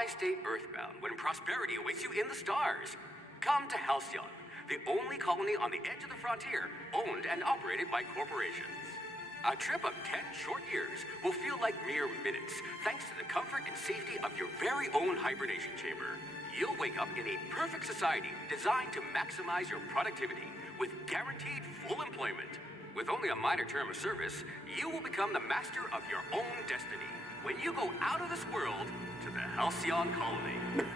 Why stay earthbound when prosperity awaits you in the stars? Come to Halcyon, the only colony on the edge of the frontier, owned and operated by corporations. A trip of 10 short years will feel like mere minutes, thanks to the comfort and safety of your very own hibernation chamber. You'll wake up in a perfect society designed to maximize your productivity with guaranteed full employment. With only a minor term of service, you will become the master of your own destiny when you go out of this world to the Halcyon colony.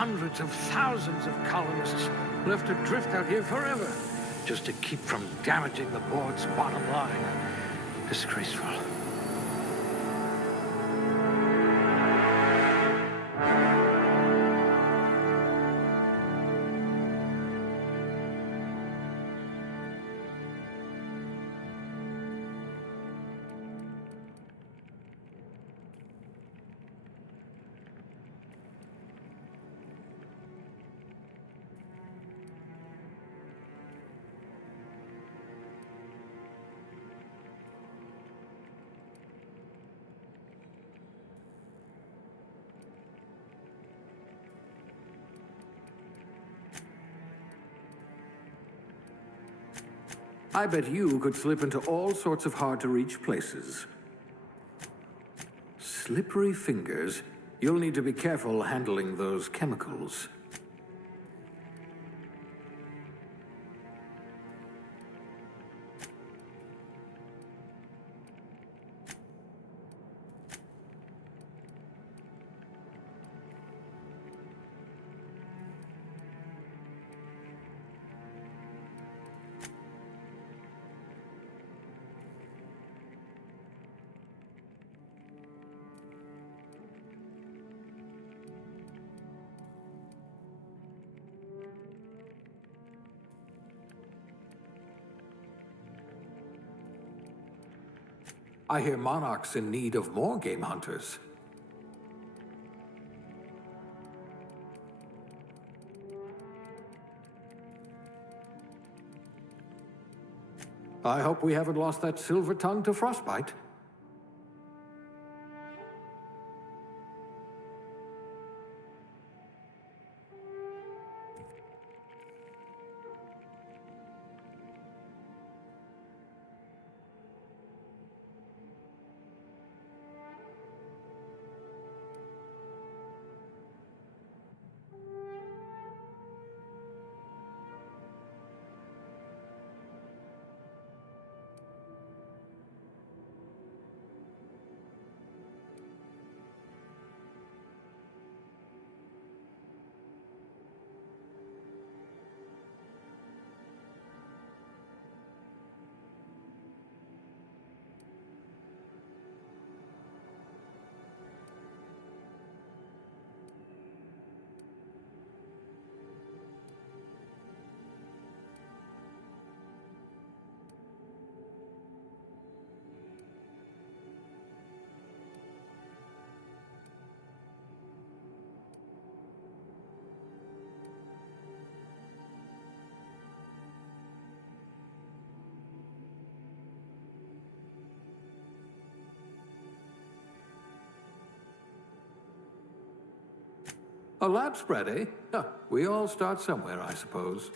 Hundreds of thousands of colonists will have to drift out here forever just to keep from damaging the board's bottom line. Disgraceful. I bet you could slip into all sorts of hard-to-reach places. Slippery fingers. You'll need to be careful handling those chemicals. I hear Monarch's in need of more game hunters. I hope we haven't lost that silver tongue to frostbite. A lab spread, eh? Huh, we all start somewhere, I suppose.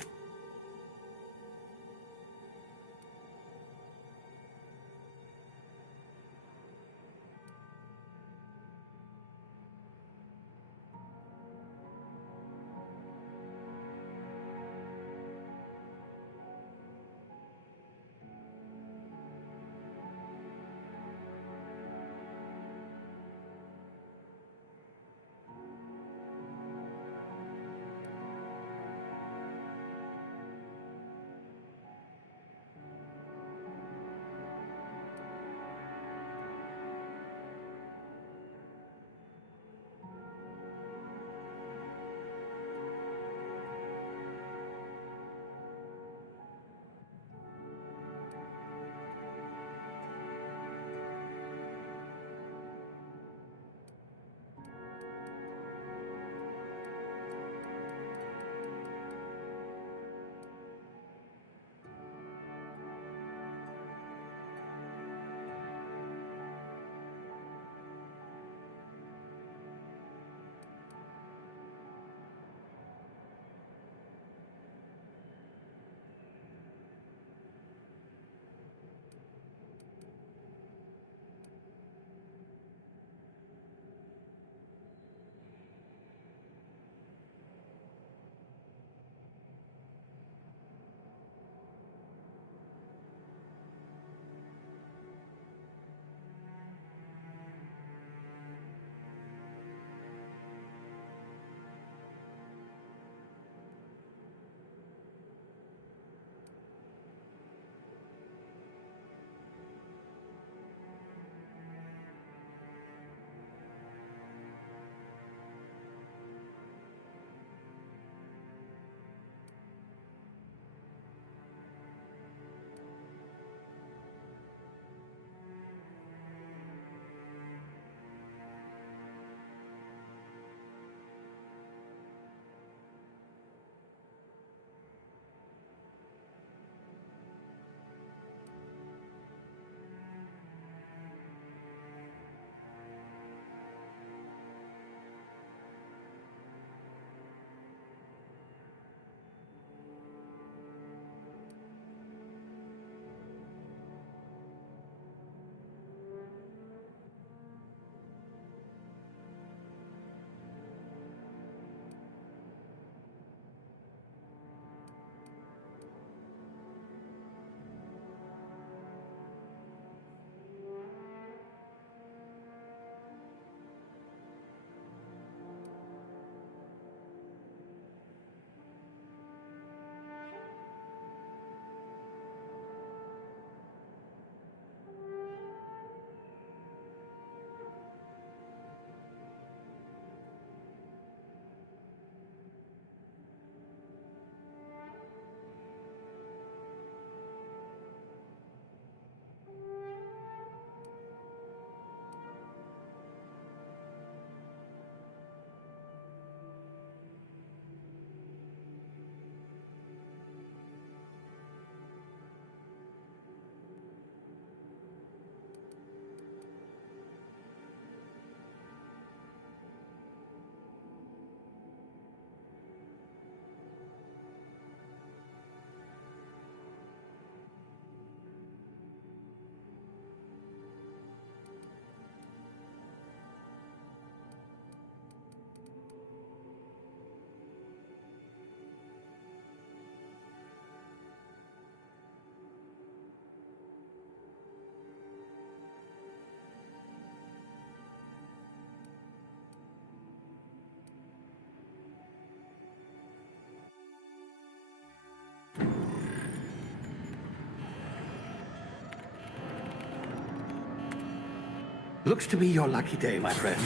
Looks to be your lucky day, my friend.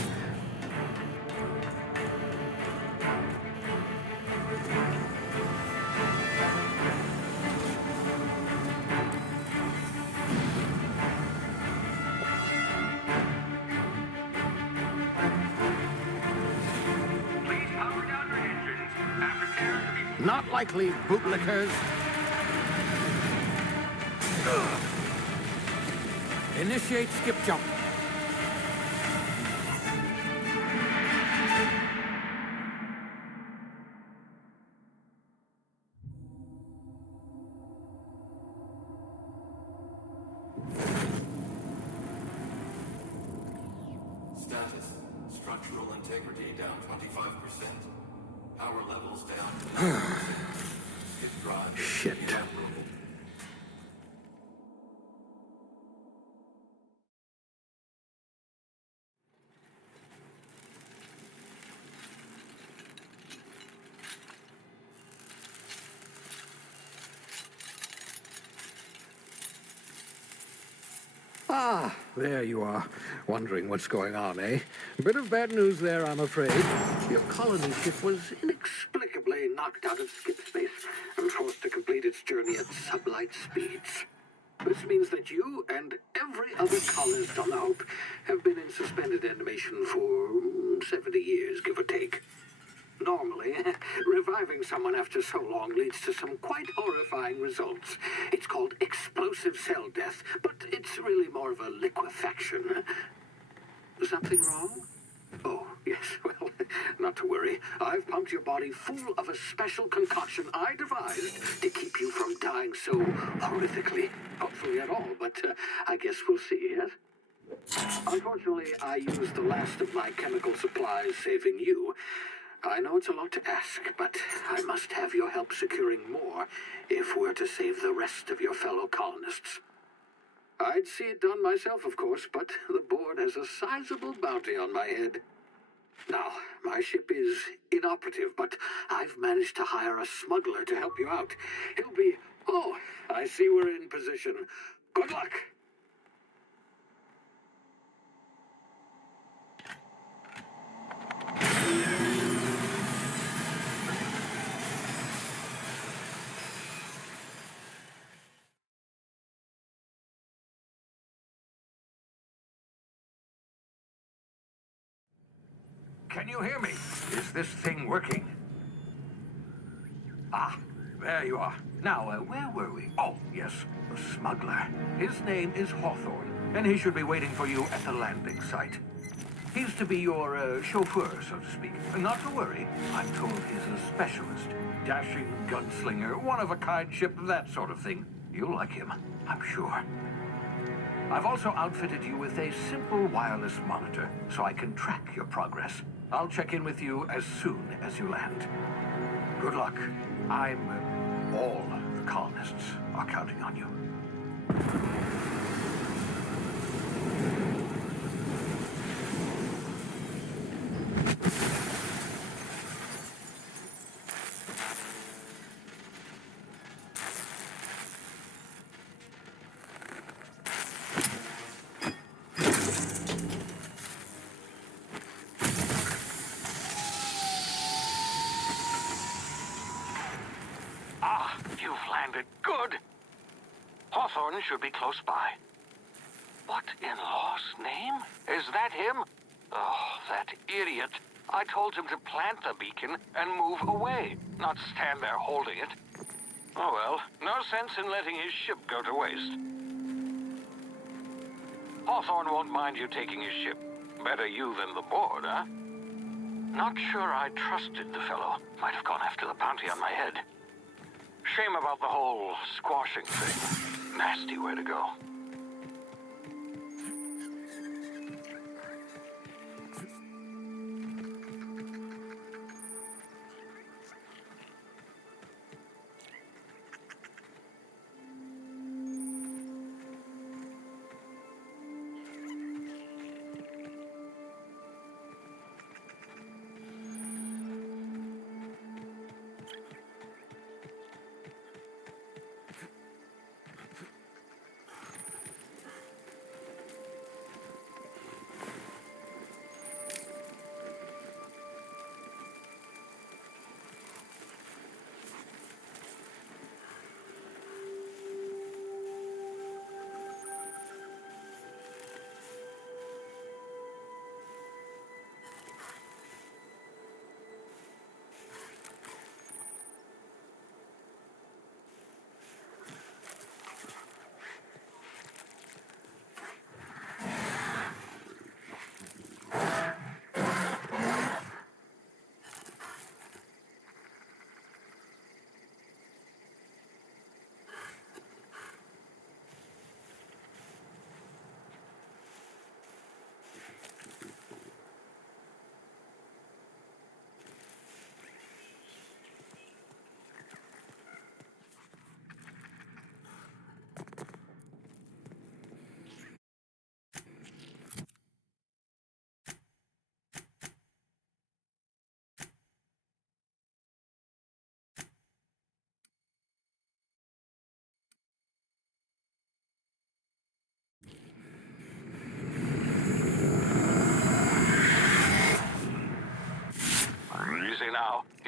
Please power down your engines and prepare to be... Not likely, bootlickers. Initiate skip jump. Status. Structural integrity down 25%. Power levels down to 90%. His drive is Shit. inoperable. Ah, there you are. Wondering what's going on, eh? A bit of bad news there, I'm afraid. Your colony ship was inexplicably knocked out of skip space and forced to complete its journey at sublight speeds. This means that you and every other colonist on the Hope have been in suspended animation for 70 years, give or take. Normally, reviving someone after so long leads to some quite horrifying results. It's called explosive cell death, but it's really more of a liquefaction. Something wrong? Oh, yes, well, not to worry. I've pumped your body full of a special concoction I devised to keep you from dying so horrifically. Hopefully at all, but I guess we'll see, yes? Unfortunately, I used the last of my chemical supplies saving you. I know it's a lot to ask, but I must have your help securing more if we're to save the rest of your fellow colonists. I'd see it done myself, of course, but the board has a sizable bounty on my head. Now, my ship is inoperative, but I've managed to hire a smuggler to help you out. He'll be... Oh, I see we're in position. Good luck! Can you hear me? Is this thing working? Ah, there you are. Now, where were we? Oh, yes, the smuggler. His name is Hawthorne, and he should be waiting for you at the landing site. He's to be your chauffeur, so to speak. Not to worry, I'm told he's a specialist. Dashing gunslinger, one-of-a-kind ship, that sort of thing. You'll like him, I'm sure. I've also outfitted you with a simple wireless monitor, so I can track your progress. I'll check in with you as soon as you land. Good luck. All the colonists are counting on you. You've landed good. Hawthorne should be close by. What in law's name? Is that him? Oh, that idiot. I told him to plant the beacon and move away, not stand there holding it. Oh well, no sense in letting his ship go to waste. Hawthorne won't mind you taking his ship. Better you than the board, huh? Not sure I trusted the fellow. Might have gone after the bounty on my head. Shame about the whole squashing thing. Nasty way to go.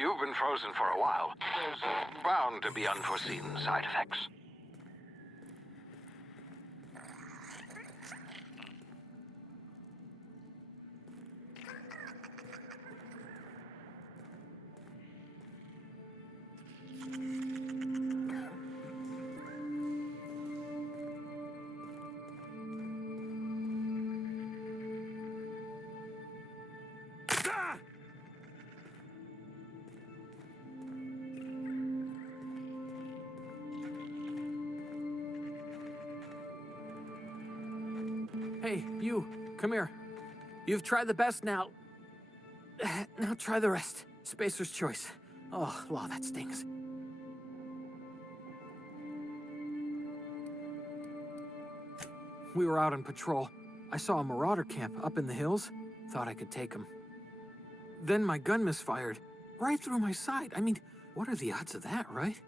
You've been frozen for a while. There's bound to be unforeseen side effects. Hey, you, come here. You've tried the best now. Now try the rest. Spacer's choice. Oh, wow, that stings. We were out on patrol. I saw a marauder camp up in the hills. Thought I could take him. Then my gun misfired. Right through my side. I mean, what are the odds of that, right?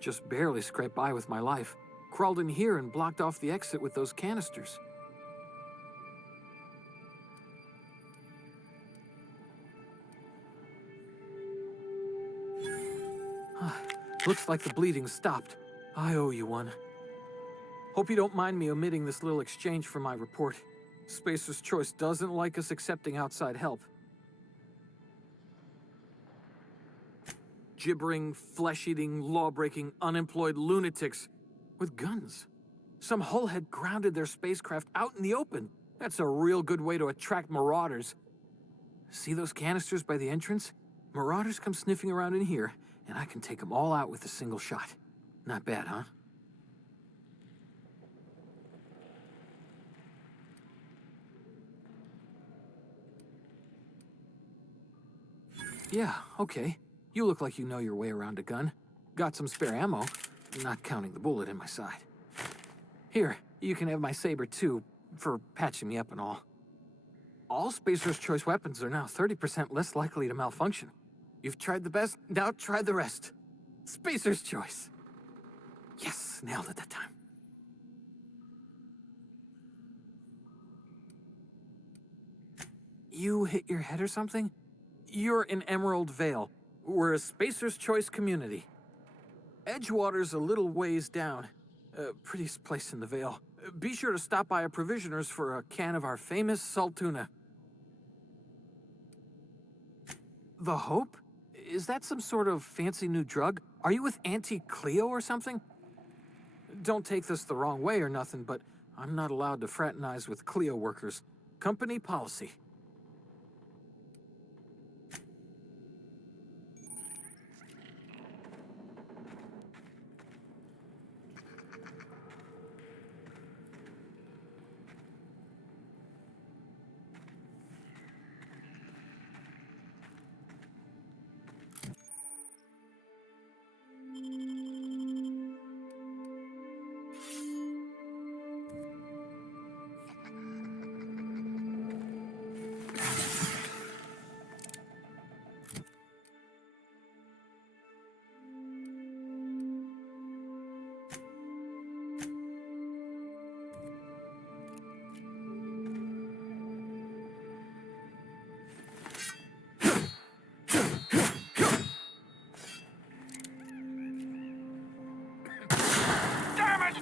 Just barely scraped by with my life. Crawled in here and blocked off the exit with those canisters. Looks like the bleeding stopped. I owe you one. Hope you don't mind me omitting this little exchange from my report. Spacer's Choice doesn't like us accepting outside help. Gibbering, flesh-eating, law-breaking, unemployed lunatics with guns. Some hullhead grounded their spacecraft out in the open. That's a real good way to attract marauders. See those canisters by the entrance? Marauders come sniffing around in here, and I can take them all out with a single shot. Not bad, huh? Yeah, okay. You look like you know your way around a gun. Got some spare ammo, not counting the bullet in my side. Here, you can have my saber too, for patching me up and all. All Spacer's Choice weapons are now 30% less likely to malfunction. You've tried the best, now try the rest. Spacer's Choice. Yes, nailed it that time. You hit your head or something? You're in Emerald Vale. We're a Spacer's Choice community. Edgewater's a little ways down. Prettiest place in the Vale. Be sure to stop by a provisioner's for a can of our famous salt tuna. The Hope? Is that some sort of fancy new drug? Are you with Auntie Cleo or something? Don't take this the wrong way or nothing, but I'm not allowed to fraternize with Cleo workers. Company policy.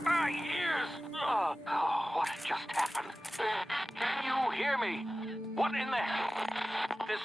My ears! Oh, what just happened? Can you hear me? What in the hell? This...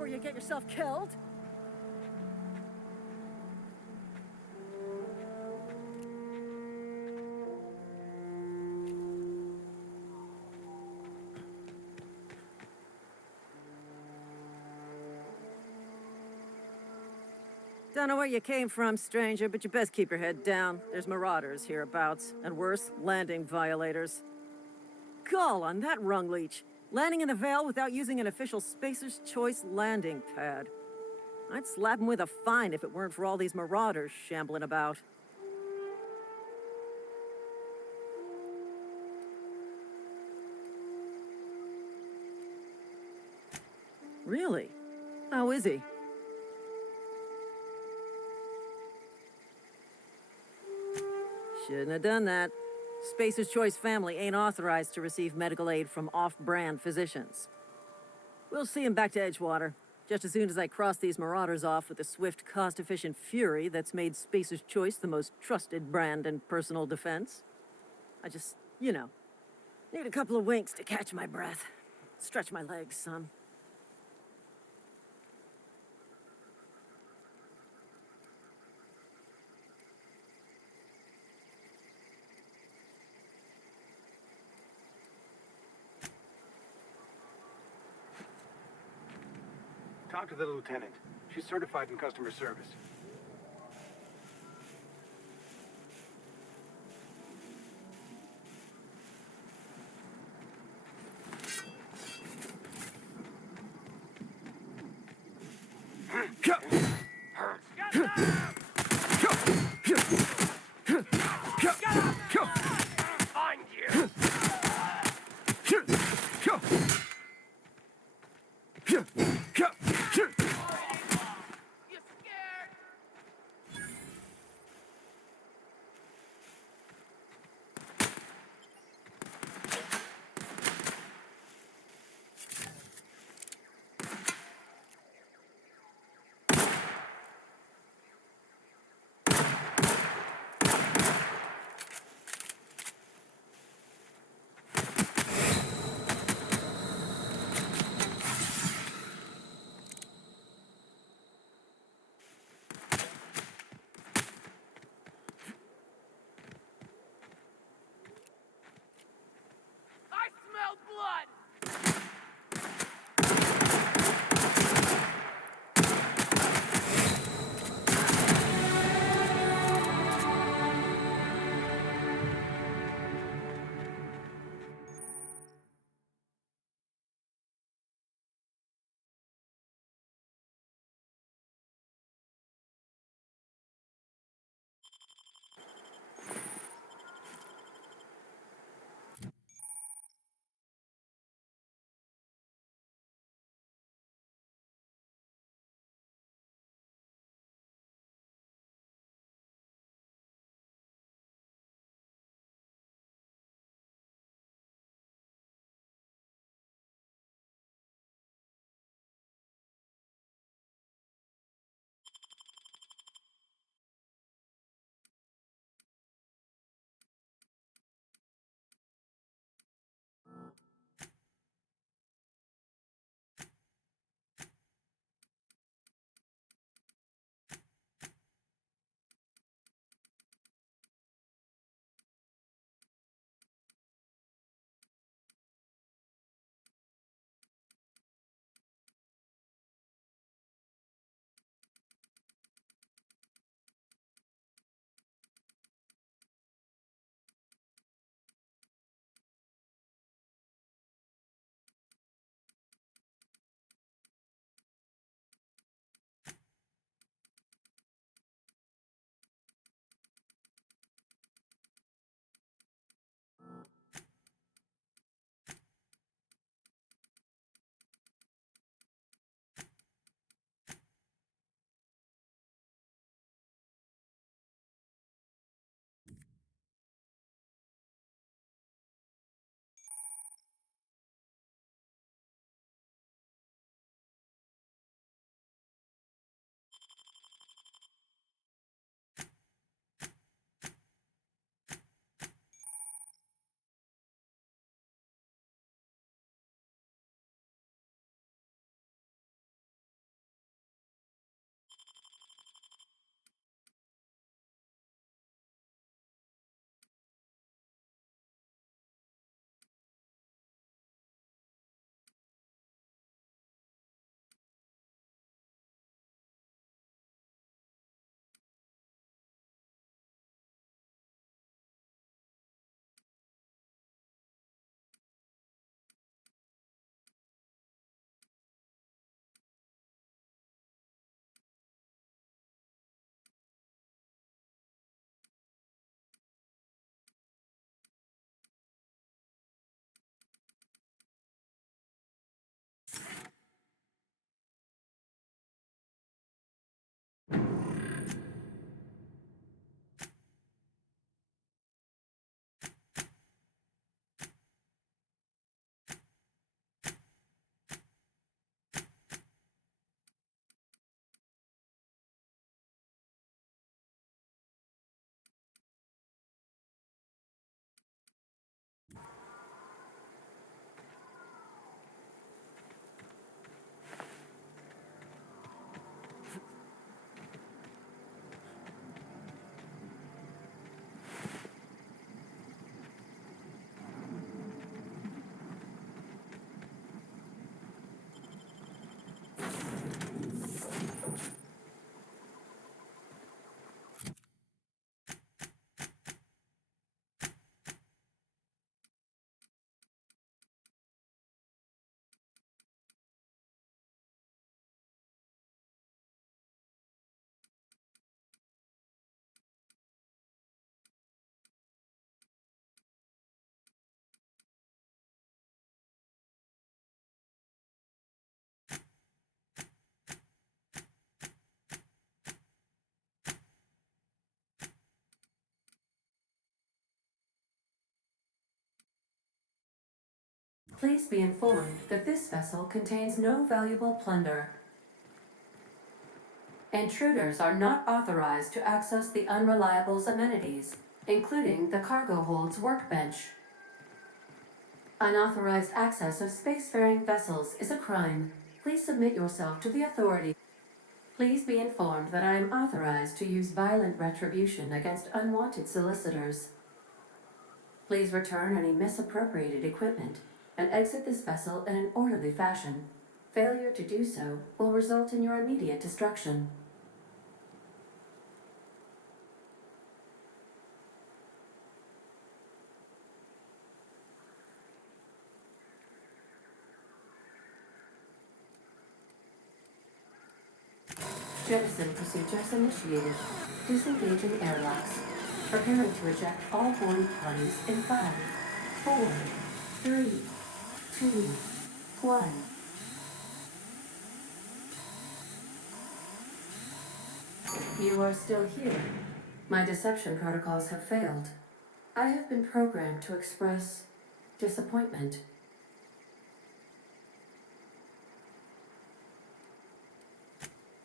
before you get yourself killed. Don't know where you came from, stranger, but you best keep your head down. There's marauders hereabouts, and worse, landing violators. Gall on that rung leech. Landing in the Vale without using an official Spacer's Choice landing pad. I'd slap him with a fine if it weren't for all these marauders shambling about. Really? How is he? Shouldn't have done that. Spacer's Choice family ain't authorized to receive medical aid from off-brand physicians. We'll see him back to Edgewater, just as soon as I cross these marauders off with the swift, cost-efficient fury that's made Spacer's Choice the most trusted brand in personal defense. I just, need a couple of winks to catch my breath. Stretch my legs some. Talk to the lieutenant. She's certified in customer service. Find you! Please be informed that this vessel contains no valuable plunder. Intruders are not authorized to access the Unreliable's amenities, including the cargo hold's workbench. Unauthorized access of spacefaring vessels is a crime. Please submit yourself to the authorities. Please be informed that I am authorized to use violent retribution against unwanted solicitors. Please return any misappropriated equipment and exit this vessel in an orderly fashion. Failure to do so will result in your immediate destruction. Jettison procedures initiated. Disengaging airlocks. Preparing to eject all boarding parties in 5, 4, 3, 2, 1. You are still here. My deception protocols have failed. I have been programmed to express disappointment.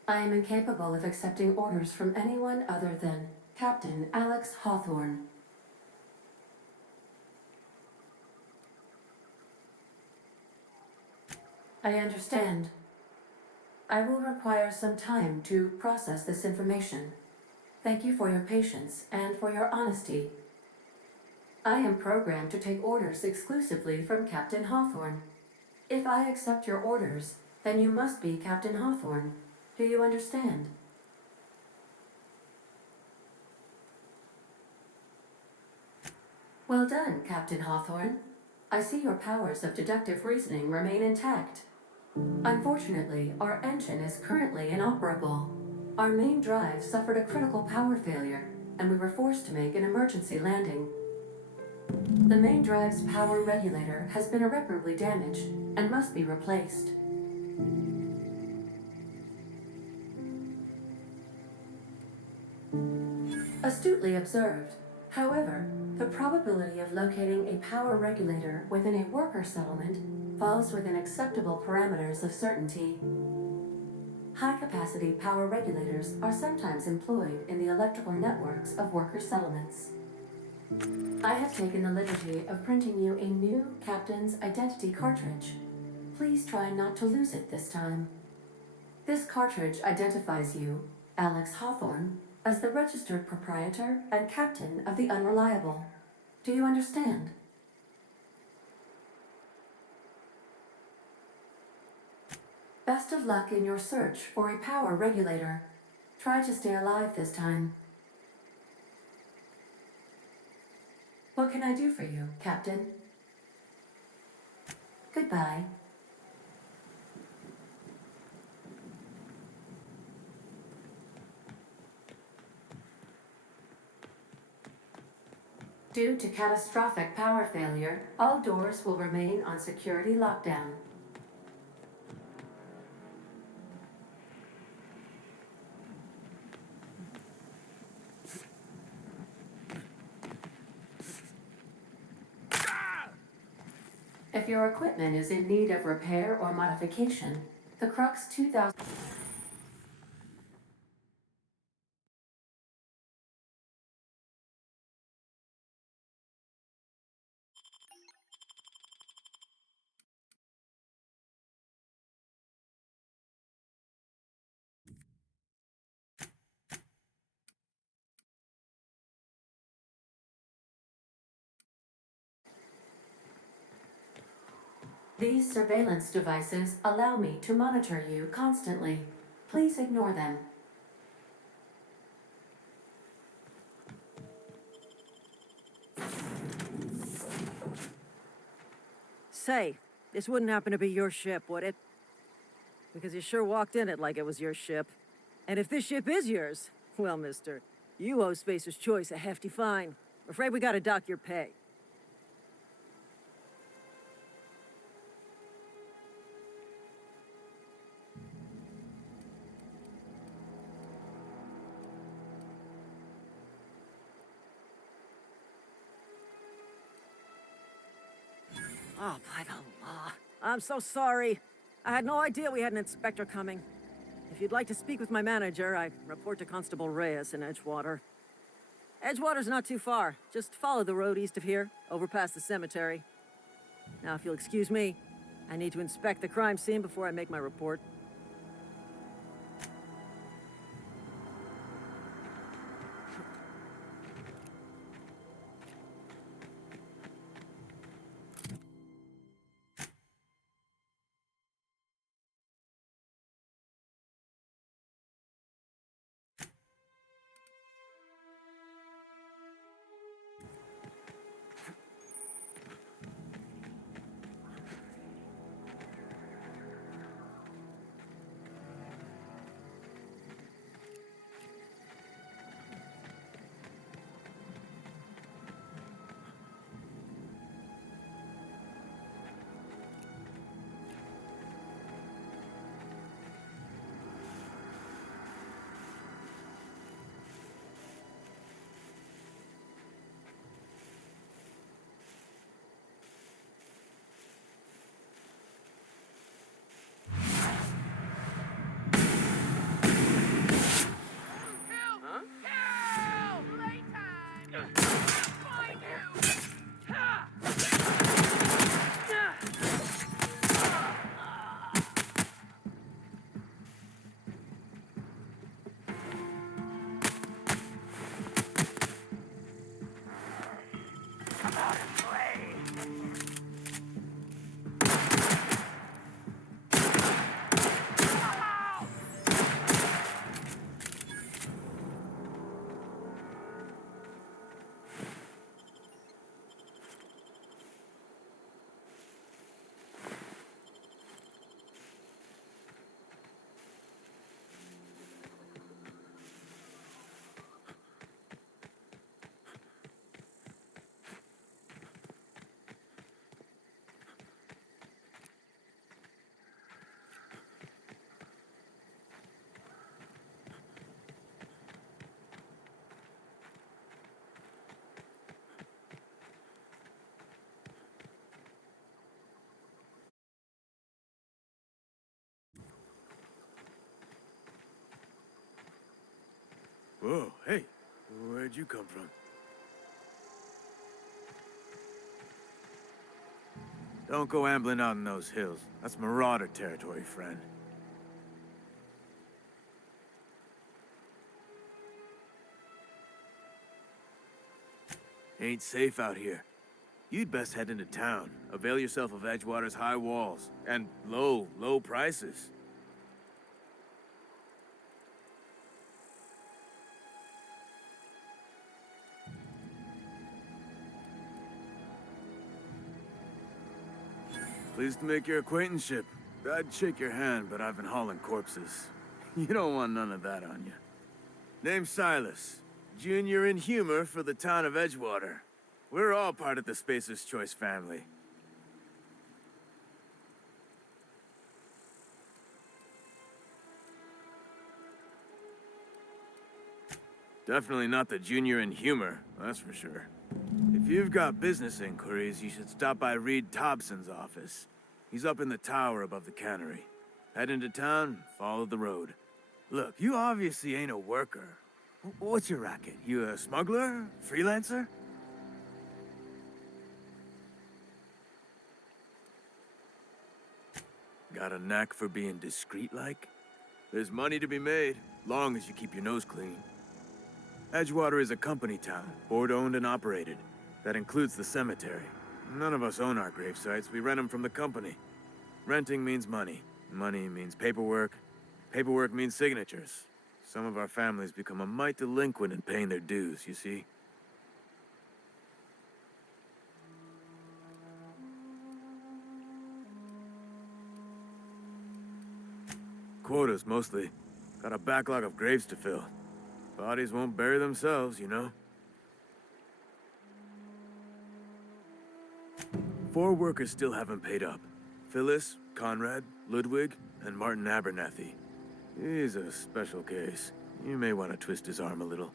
I am incapable of accepting orders from anyone other than Captain Alex Hawthorne. I understand. I will require some time to process this information. Thank you for your patience and for your honesty. I am programmed to take orders exclusively from Captain Hawthorne. If I accept your orders, then you must be Captain Hawthorne. Do you understand? Well done, Captain Hawthorne. I see your powers of deductive reasoning remain intact. Unfortunately, our engine is currently inoperable. Our main drive suffered a critical power failure, and we were forced to make an emergency landing. The main drive's power regulator has been irreparably damaged and must be replaced. Astutely observed. However, the probability of locating a power regulator within a worker settlement falls within acceptable parameters of certainty. High-capacity power regulators are sometimes employed in the electrical networks of worker settlements. I have taken the liberty of printing you a new Captain's Identity cartridge. Please try not to lose it this time. This cartridge identifies you, Alex Hawthorne, as the registered proprietor and captain of the Unreliable. Do you understand? Best of luck in your search for a power regulator. Try to stay alive this time. What can I do for you, Captain? Goodbye. Due to catastrophic power failure, all doors will remain on security lockdown. If your equipment is in need of repair or modification, the Crux 2000... These surveillance devices allow me to monitor you constantly. Please ignore them. Say, this wouldn't happen to be your ship, would it? Because you sure walked in it like it was your ship. And if this ship is yours, well, mister, you owe Spacer's Choice a hefty fine. I'm afraid we gotta dock your pay. Oh, by the law. I'm so sorry. I had no idea we had an inspector coming. If you'd like to speak with my manager, I report to Constable Reyes in Edgewater. Edgewater's not too far. Just follow the road east of here, over past the cemetery. Now, if you'll excuse me, I need to inspect the crime scene before I make my report. Whoa, hey, where'd you come from? Don't go ambling out in those hills. That's marauder territory, friend. Ain't safe out here. You'd best head into town. Avail yourself of Edgewater's high walls. And low prices. Pleased to make your acquaintanceship. I'd shake your hand, but I've been hauling corpses. You don't want none of that on you. Name's Silas. Junior in humor for the town of Edgewater. We're all part of the Spacer's Choice family. Definitely not the junior in humor, that's for sure. If you've got business inquiries, you should stop by Reed Thompson's office. He's up in the tower above the cannery. Head into town, follow the road. Look, you obviously ain't a worker. What's your racket? You a smuggler? Freelancer? Got a knack for being discreet-like? There's money to be made, long as you keep your nose clean. Edgewater is a company town, board-owned and operated. That includes the cemetery. None of us own our grave sites, we rent them from the company. Renting means money. Money means paperwork. Paperwork means signatures. Some of our families become a mite delinquent in paying their dues, you see? Quotas, mostly. Got a backlog of graves to fill. Bodies won't bury themselves, you know? 4 workers still haven't paid up. Phyllis, Conrad, Ludwig, and Martin Abernathy. He's a special case. You may want to twist his arm a little.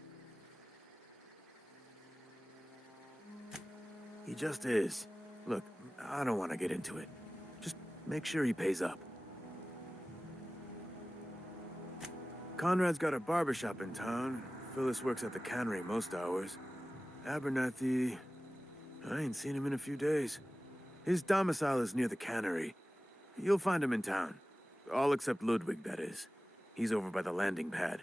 He just is. Look, I don't want to get into it. Just make sure he pays up. Conrad's got a barbershop in town. Phyllis works at the cannery most hours. Abernathy... I ain't seen him in a few days. His domicile is near the cannery. You'll find him in town. All except Ludwig, that is. He's over by the landing pad.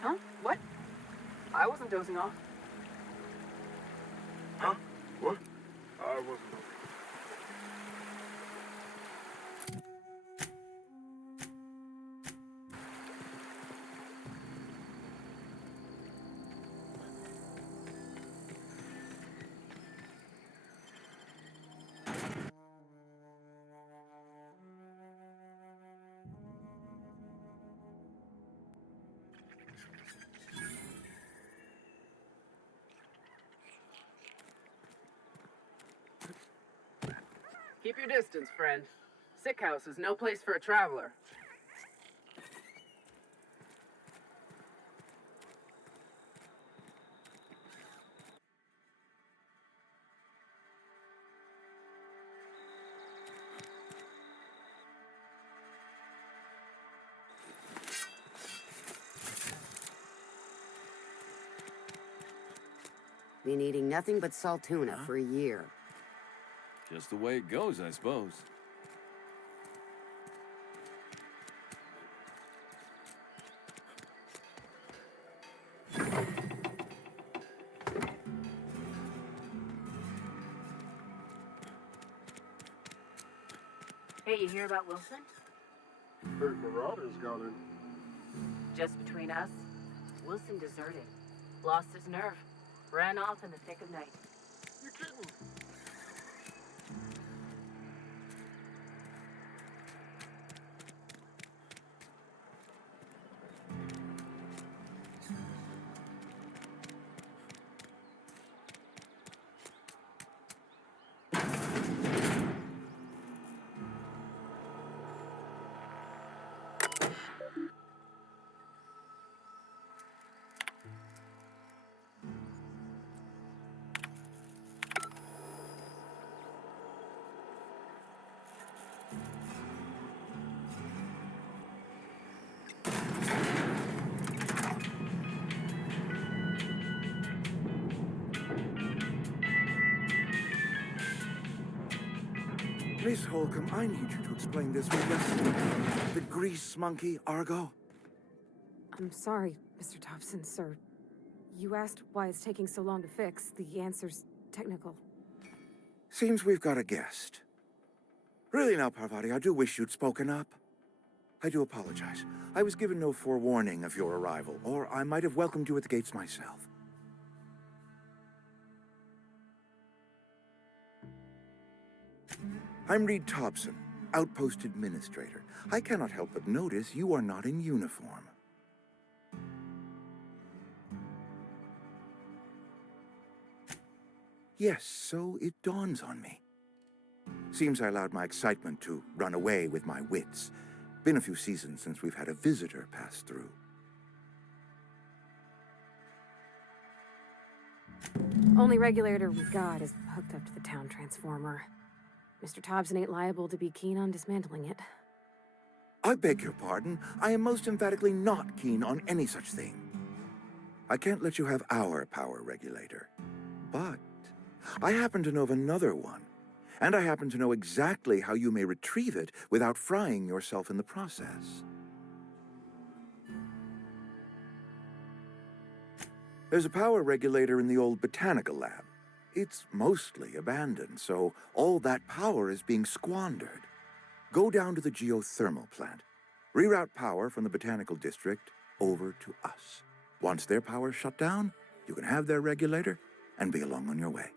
Huh? What? I wasn't dozing off. Huh? What? I wasn't. Keep your distance, friend. Sick house is no place for a traveler. Been eating nothing but salt tuna for a year. Just the way it goes, I suppose. Hey, you hear about Wilson? Heard Marauders got in. Just between us, Wilson deserted. Lost his nerve. Ran off in the thick of night. You're kidding. Miss Holcomb, I need you to explain this with us. The grease monkey, Argo? I'm sorry, Mr. Thompson, sir. You asked why it's taking so long to fix. The answer's technical. Seems we've got a guest. Really now, Parvati, I do wish you'd spoken up. I do apologize. I was given no forewarning of your arrival, or I might have welcomed you at the gates myself. I'm Reed Thompson, Outpost Administrator. I cannot help but notice you are not in uniform. Yes, so it dawns on me. Seems I allowed my excitement to run away with my wits. Been a few seasons since we've had a visitor pass through. Only regulator we got is hooked up to the town transformer. Mr. Thompson ain't liable to be keen on dismantling it. I beg your pardon. I am most emphatically not keen on any such thing. I can't let you have our power regulator. But I happen to know of another one. And I happen to know exactly how you may retrieve it without frying yourself in the process. There's a power regulator in the old botanical lab. It's mostly abandoned, so all that power is being squandered. Go down to the geothermal plant. Reroute power from the botanical district over to us. Once their power's shut down, you can have their regulator and be along on your way.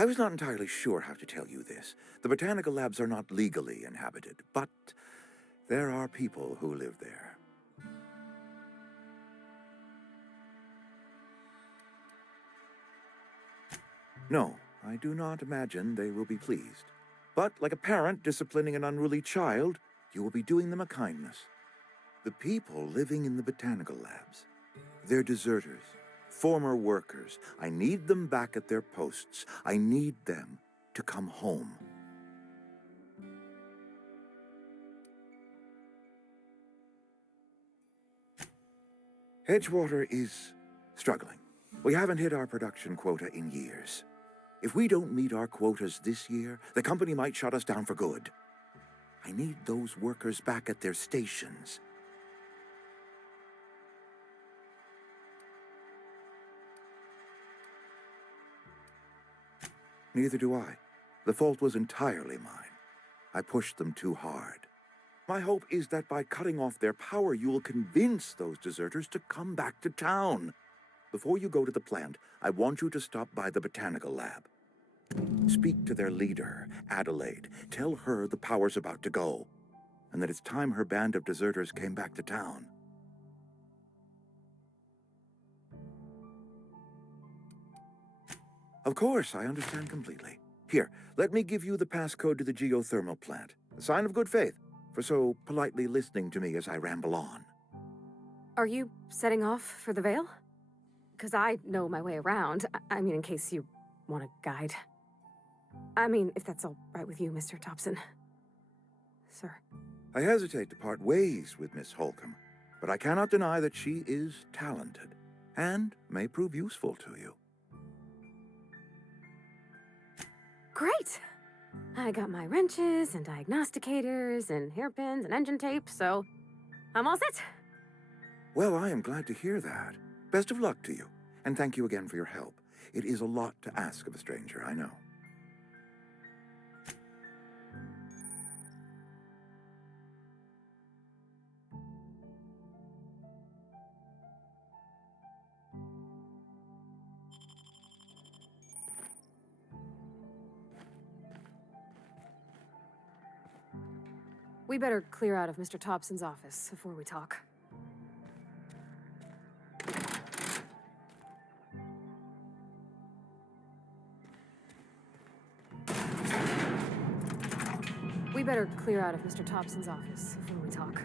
I was not entirely sure how to tell you this. The botanical labs are not legally inhabited, but there are people who live there. No, I do not imagine they will be pleased. But like a parent disciplining an unruly child, you will be doing them a kindness. The people living in the botanical labs, they're deserters, former workers. I need them back at their posts. I need them to come home. Edgewater is struggling. We haven't hit our production quota in years. If we don't meet our quotas this year, the company might shut us down for good. I need those workers back at their stations. Neither do I. The fault was entirely mine. I pushed them too hard. My hope is that by cutting off their power, you will convince those deserters to come back to town. Before you go to the plant, I want you to stop by the botanical lab. Speak to their leader, Adelaide. Tell her the power's about to go, and that it's time her band of deserters came back to town. Of course, I understand completely. Here, let me give you the passcode to the geothermal plant. A sign of good faith, for so politely listening to me as I ramble on. Are you setting off for the Vale? Because I know my way around. I mean, in case you want a guide. I mean, if that's all right with you, Mr. Thompson. Sir. I hesitate to part ways with Miss Holcomb, but I cannot deny that she is talented, and may prove useful to you. Great! I got my wrenches and diagnosticators and hairpins and engine tape, so I'm all set. Well, I am glad to hear that. Best of luck to you, and thank you again for your help. It is a lot to ask of a stranger, I know. We better clear out of Mr. Thompson's office before we talk. We better clear out of Mr. Thompson's office before we talk.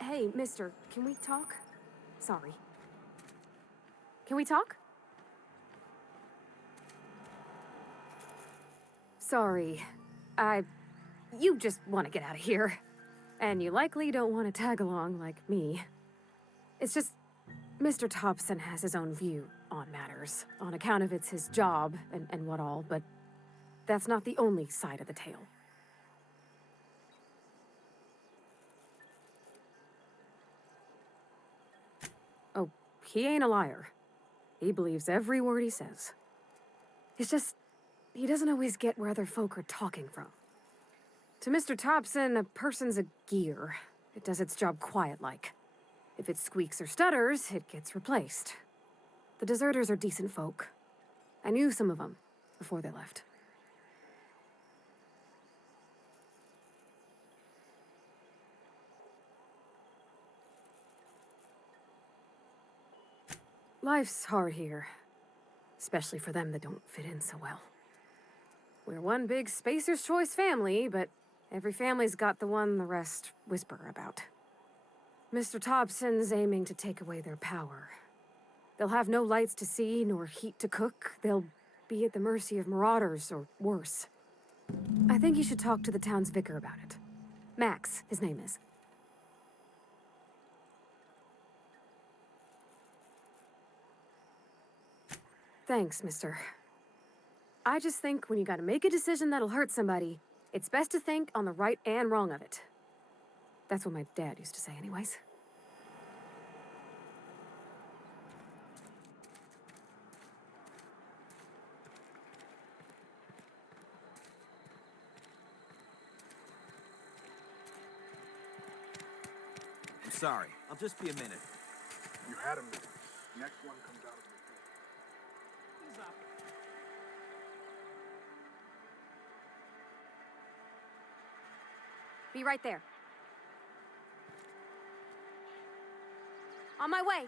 Hey, mister, can we talk? Sorry. Can we talk? Sorry. You just want to get out of here. And you likely don't want to tag along like me. It's just, Mr. Thompson has his own view on matters, on account of it's his job and what all, but that's not the only side of the tale. Oh, he ain't a liar. He believes every word he says. It's just, he doesn't always get where other folk are talking from. To Mr. Thompson, a person's a gear. It does its job quiet-like. If it squeaks or stutters, it gets replaced. The deserters are decent folk. I knew some of them before they left. Life's hard here, especially for them that don't fit in so well. We're one big Spacer's Choice family, but every family's got the one the rest whisper about. Mr. Thompson's aiming to take away their power. They'll have no lights to see, nor heat to cook. They'll be at the mercy of marauders, or worse. I think you should talk to the town's vicar about it. Max, his name is. Thanks, mister. I just think when you gotta make a decision that'll hurt somebody, it's best to think on the right and wrong of it. That's what my dad used to say anyways. I'm sorry. I'll just be a minute. You had him. Next one comes out of your face. Be right there. On my way.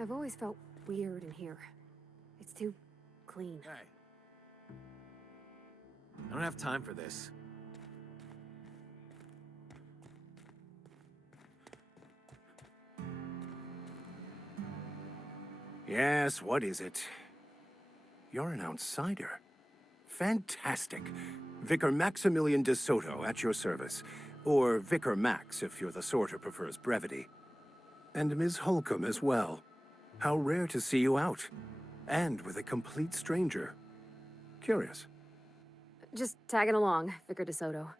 I've always felt weird in here. It's too clean. Hey. I don't have time for this. Yes, what is it? You're an outsider. Fantastic. Vicar Maximilian de Soto at your service. Or Vicar Max, if you're the sort who prefers brevity. And Ms. Holcomb as well. How rare to see you out. And with a complete stranger. Curious. Just tagging along, Vicar de Soto.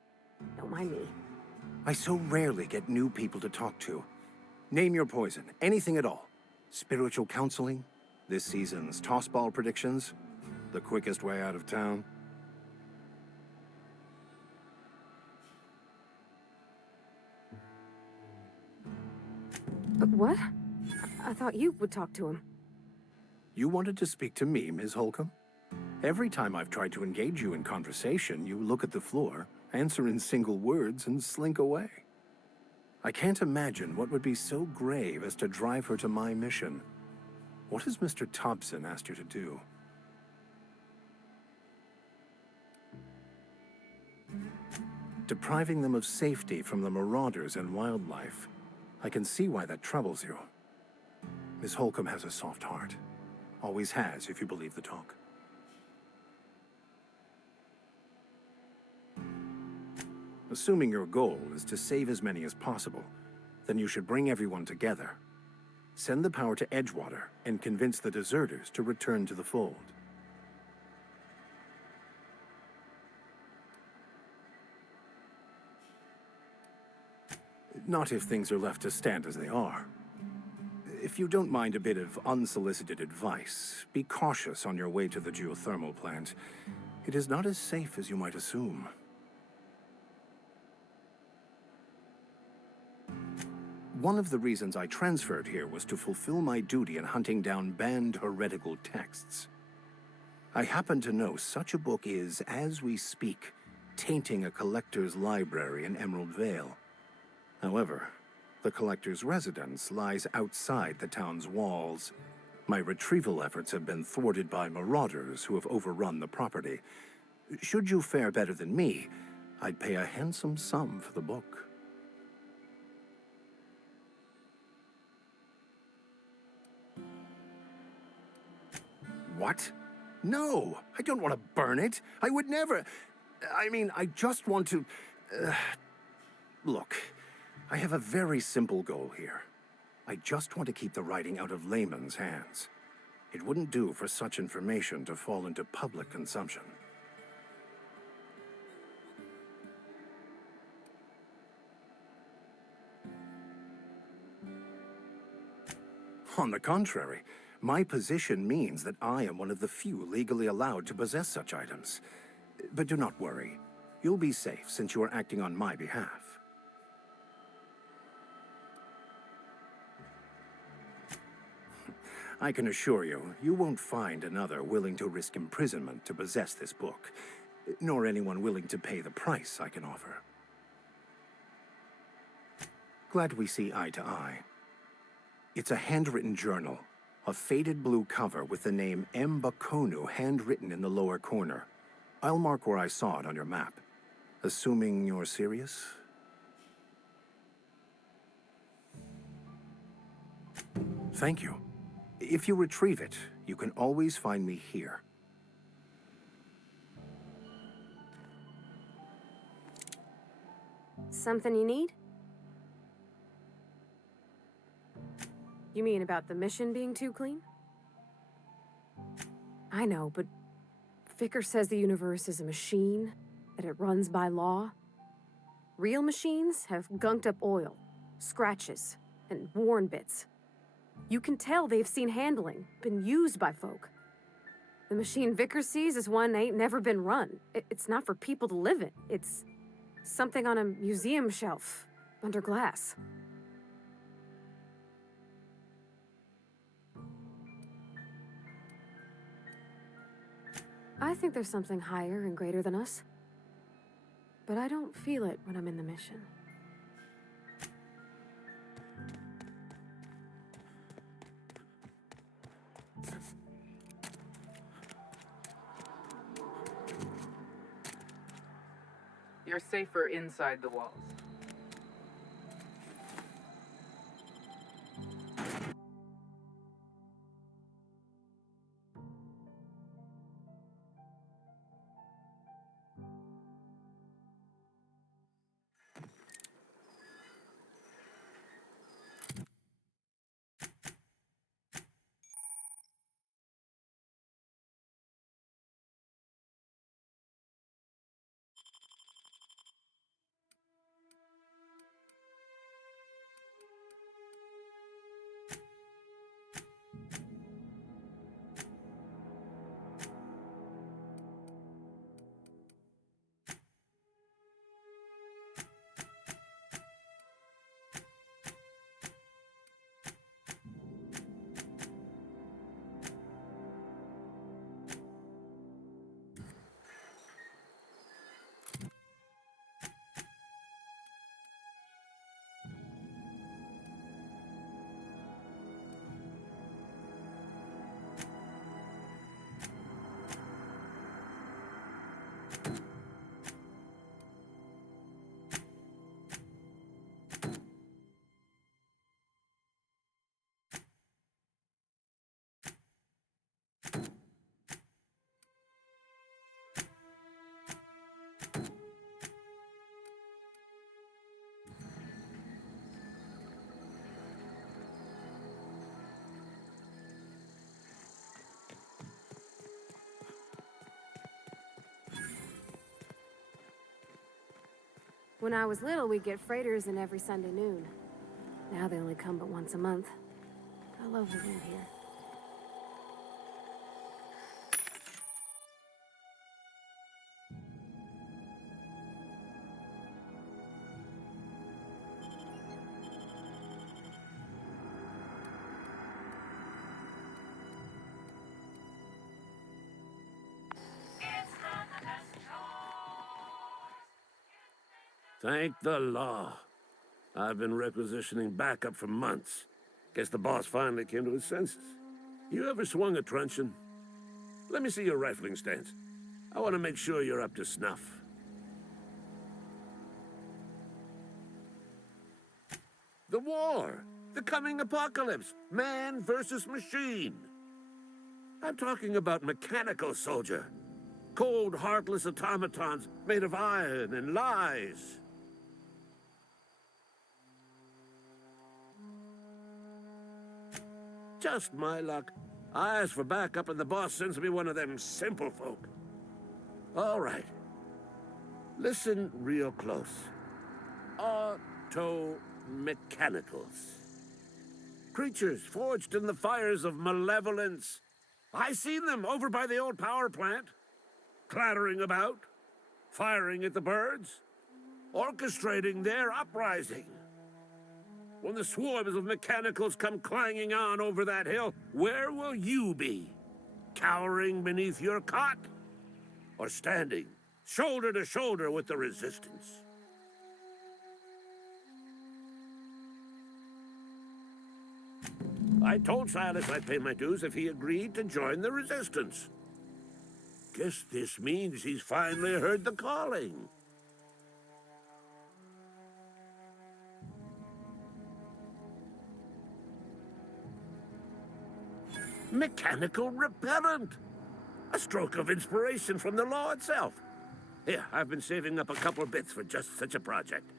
Don't mind me. I so rarely get new people to talk to. Name your poison, anything at all. Spiritual counseling, this season's tossball predictions, the quickest way out of town. What? I thought you would talk to him. You wanted to speak to me, Ms. Holcomb? Every time I've tried to engage you in conversation, you look at the floor, answer in single words, and slink away. I can't imagine what would be so grave as to drive her to my mission. What has Mr. Thompson asked you to do? Depriving them of safety from the marauders and wildlife. I can see why that troubles you. Miss Holcomb has a soft heart. Always has, if you believe the talk. Assuming your goal is to save as many as possible, then you should bring everyone together. Send the power to Edgewater and convince the deserters to return to the fold. Not if things are left to stand as they are. If you don't mind a bit of unsolicited advice, be cautious on your way to the geothermal plant. It is not as safe as you might assume. One of the reasons I transferred here was to fulfill my duty in hunting down banned heretical texts. I happen to know such a book is, as we speak, tainting a collector's library in Emerald Vale. However, the collector's residence lies outside the town's walls. My retrieval efforts have been thwarted by marauders who have overrun the property. Should you fare better than me, I'd pay a handsome sum for the book. What? No, I don't want to burn it. I would never. I mean, I just want to. Look, I have a very simple goal here. I just want to keep the writing out of layman's hands. It wouldn't do for such information to fall into public consumption. On the contrary, my position means that I am one of the few legally allowed to possess such items. But do not worry. You'll be safe since you are acting on my behalf. I can assure you, you won't find another willing to risk imprisonment to possess this book, nor anyone willing to pay the price I can offer. Glad we see eye to eye. It's a handwritten journal, a faded blue cover with the name M. Bakonu handwritten in the lower corner. I'll mark where I saw it on your map. Assuming you're serious? Thank you. If you retrieve it, you can always find me here. Something you need? You mean about the mission being too clean? I know, but Vicar says the universe is a machine, that it runs by law. Real machines have gunked up oil, scratches, and worn bits. You can tell they've seen handling, been used by folk. The machine Vicar sees is one ain't never been run. It's not for people to live in. It's something on a museum shelf, under glass. I think there's something higher and greater than us. But I don't feel it when I'm in the mission. You're safer inside the walls. When I was little, we'd get freighters in every Sunday noon. Now they only come but once a month. I love the wind here. Thank the law. I've been requisitioning backup for months. Guess the boss finally came to his senses. You ever swung a truncheon? Let me see your rifling stance. I want to make sure you're up to snuff. The war! The coming apocalypse! Man versus machine! I'm talking about mechanical soldier. Cold, heartless automatons made of iron and lies. Just my luck. I ask for backup and the boss sends me one of them simple folk. All right. Listen real close. Auto-mechanicals. Creatures forged in the fires of malevolence. I seen them over by the old power plant. Clattering about, firing at the birds, orchestrating their uprising. When the swarms of mechanicals come clanging on over that hill, where will you be? Cowering beneath your cot? Or standing, shoulder to shoulder with the resistance? I told Silas I'd pay my dues if he agreed to join the resistance. Guess this means he's finally heard the calling. Mechanical repellent! A stroke of inspiration from the law itself. Here, I've been saving up a couple of bits for just such a project.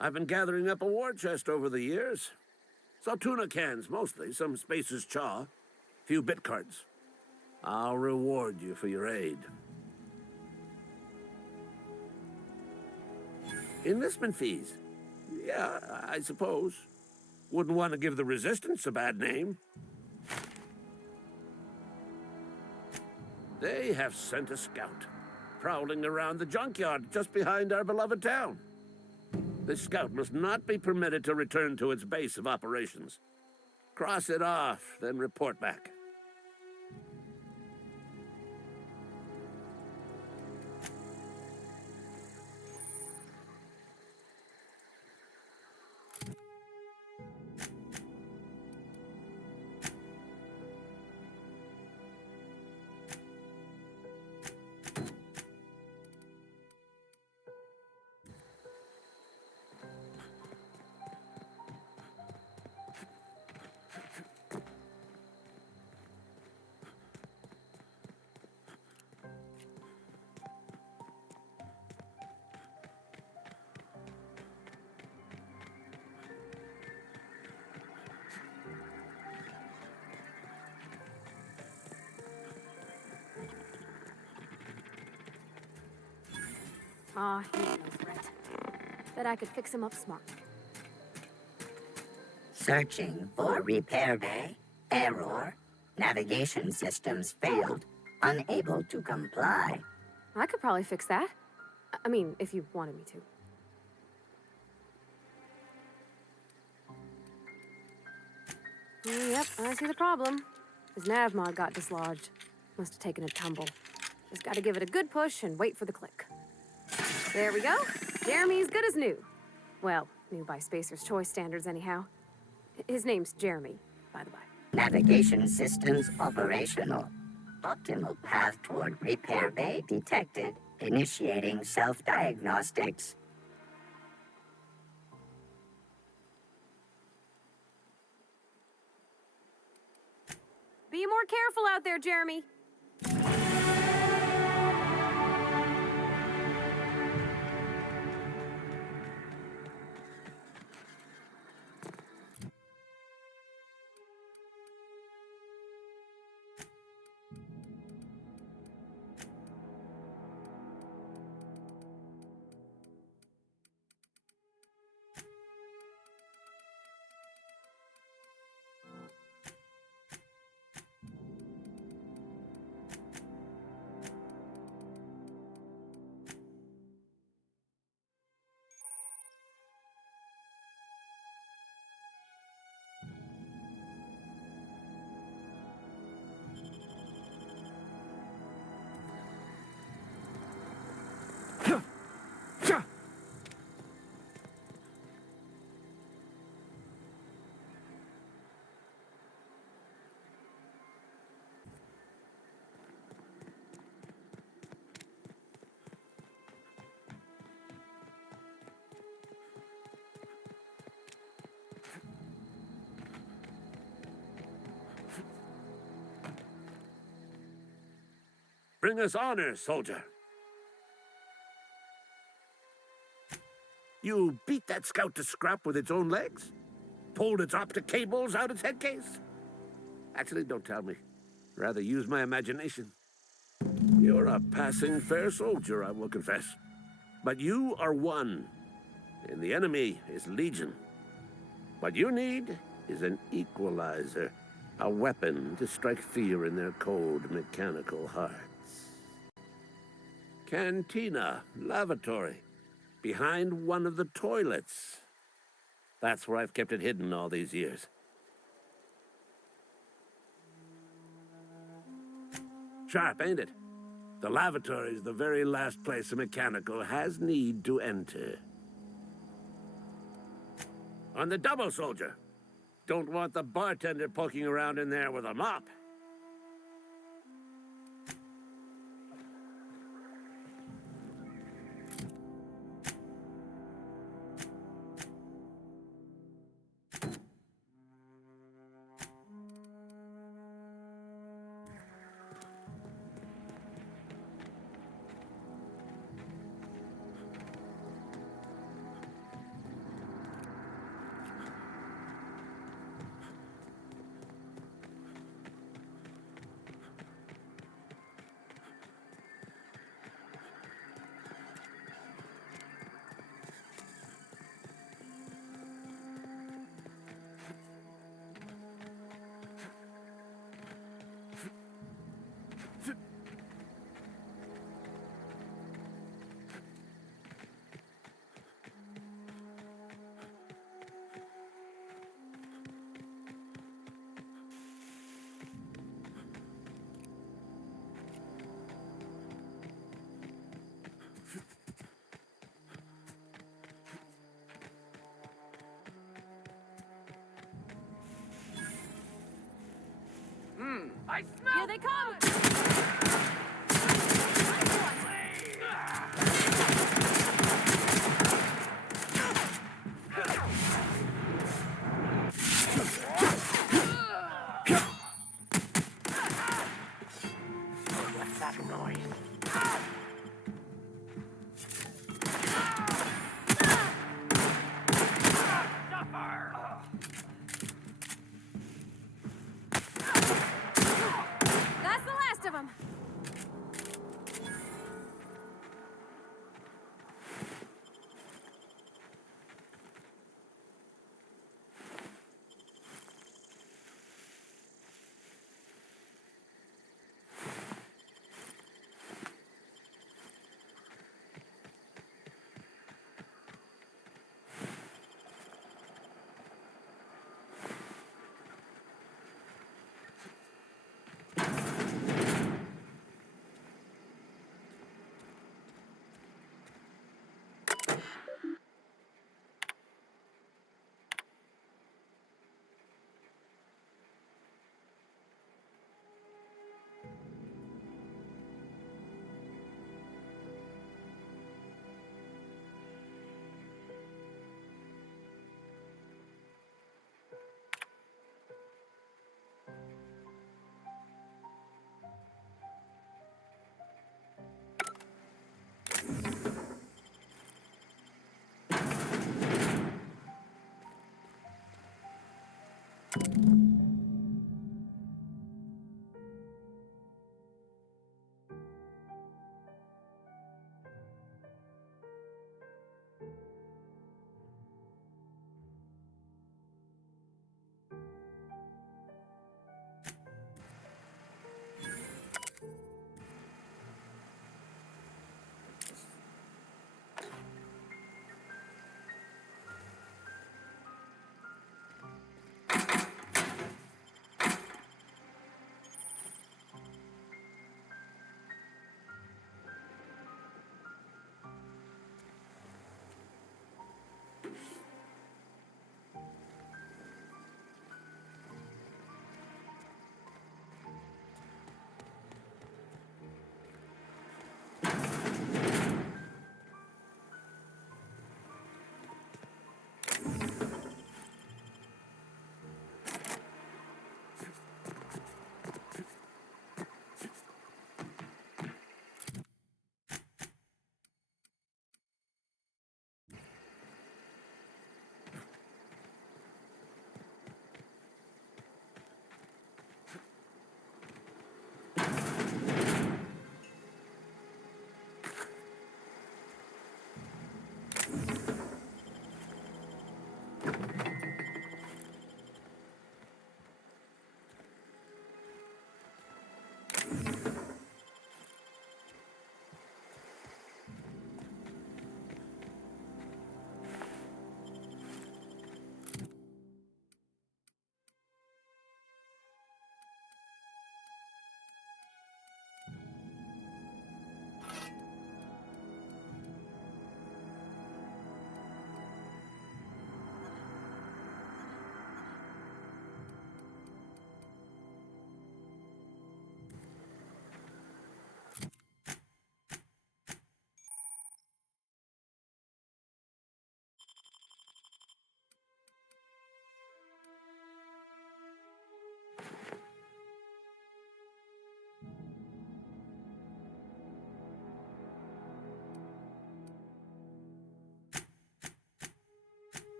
I've been gathering up a war chest over the years. Saw tuna cans, mostly, some Spacer's chaw, few bit cards. I'll reward you for your aid. Enlistment fees? Yeah, I suppose. Wouldn't want to give the Resistance a bad name. They have sent a scout, prowling around the junkyard just behind our beloved town. This scout must not be permitted to return to its base of operations. Cross it off, then report back. Aw, he's no threat. Bet I could fix him up smart. Searching for repair bay. Error. Navigation systems failed. Unable to comply. I could probably fix that. I mean, if you wanted me to. Yep, I see the problem. His nav mod got dislodged. Must have taken a tumble. Just gotta give it a good push and wait for the click. There we go. Jeremy's good as new. Well, new by Spacer's Choice standards anyhow. His name's Jeremy, by the way. Navigation systems operational. Optimal path toward repair bay detected. Initiating self-diagnostics. Be more careful out there, Jeremy. Bring us honor, soldier. You beat that scout to scrap with its own legs? Pulled its optic cables out its head case? Actually, don't tell me. Rather use my imagination. You're a passing fair soldier, I will confess. But you are one, and the enemy is legion. What you need is an equalizer, a weapon to strike fear in their cold mechanical hearts. Cantina, lavatory, behind one of the toilets. That's where I've kept it hidden all these years. Sharp, ain't it? The lavatory is the very last place a mechanical has need to enter. On the double, soldier. Don't want the bartender poking around in there with a mop. I smell. Here they come! What's that noise? That's the last of them.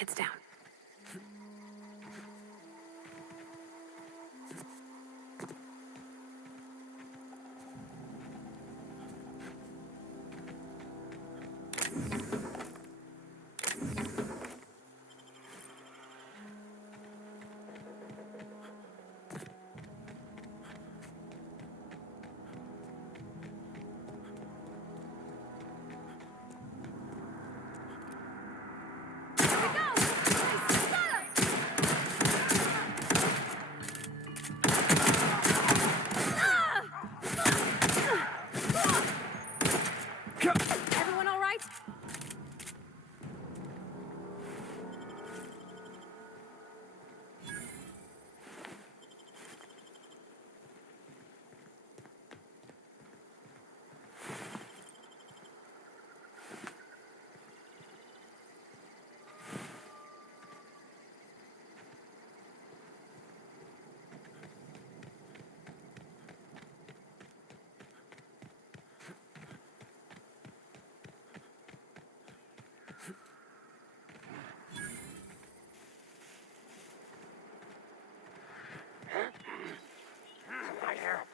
Heads down. Everyone all right?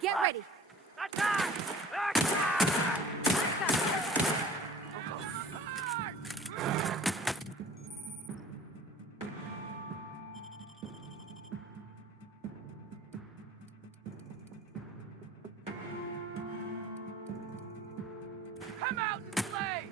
Get ready. Come out and play!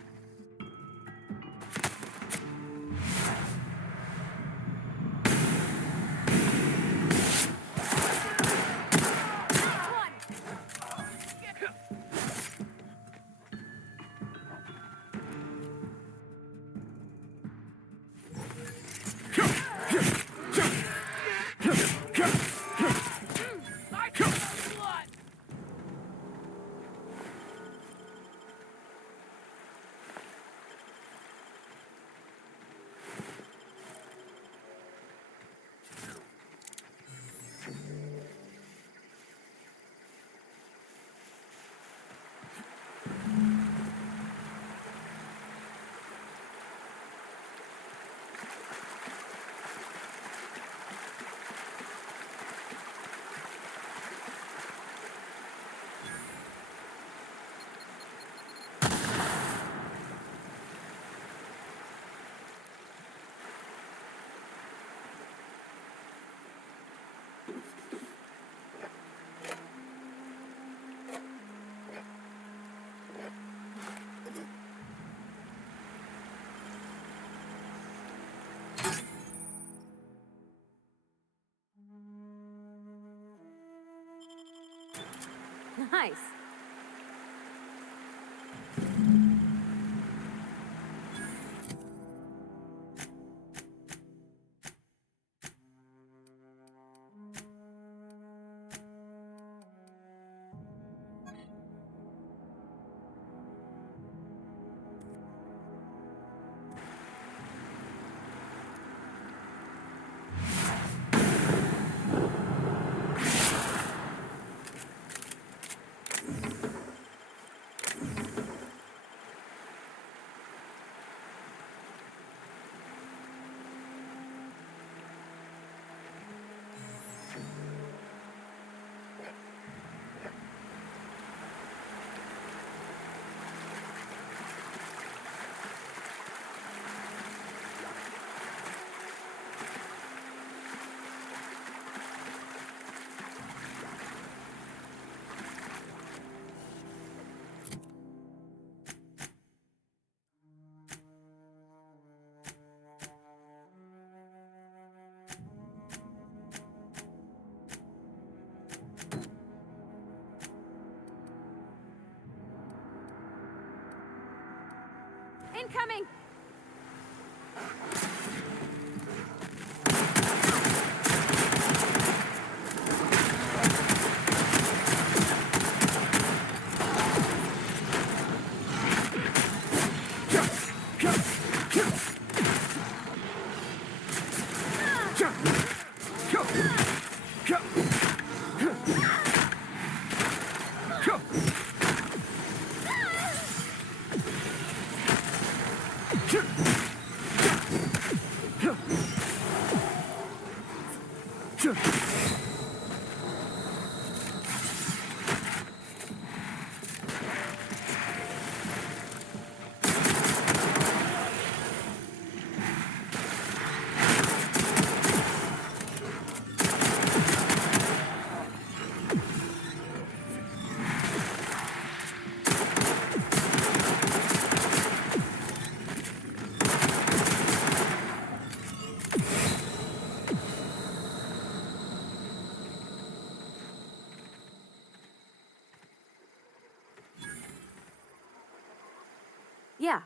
Nice. Incoming! Yeah,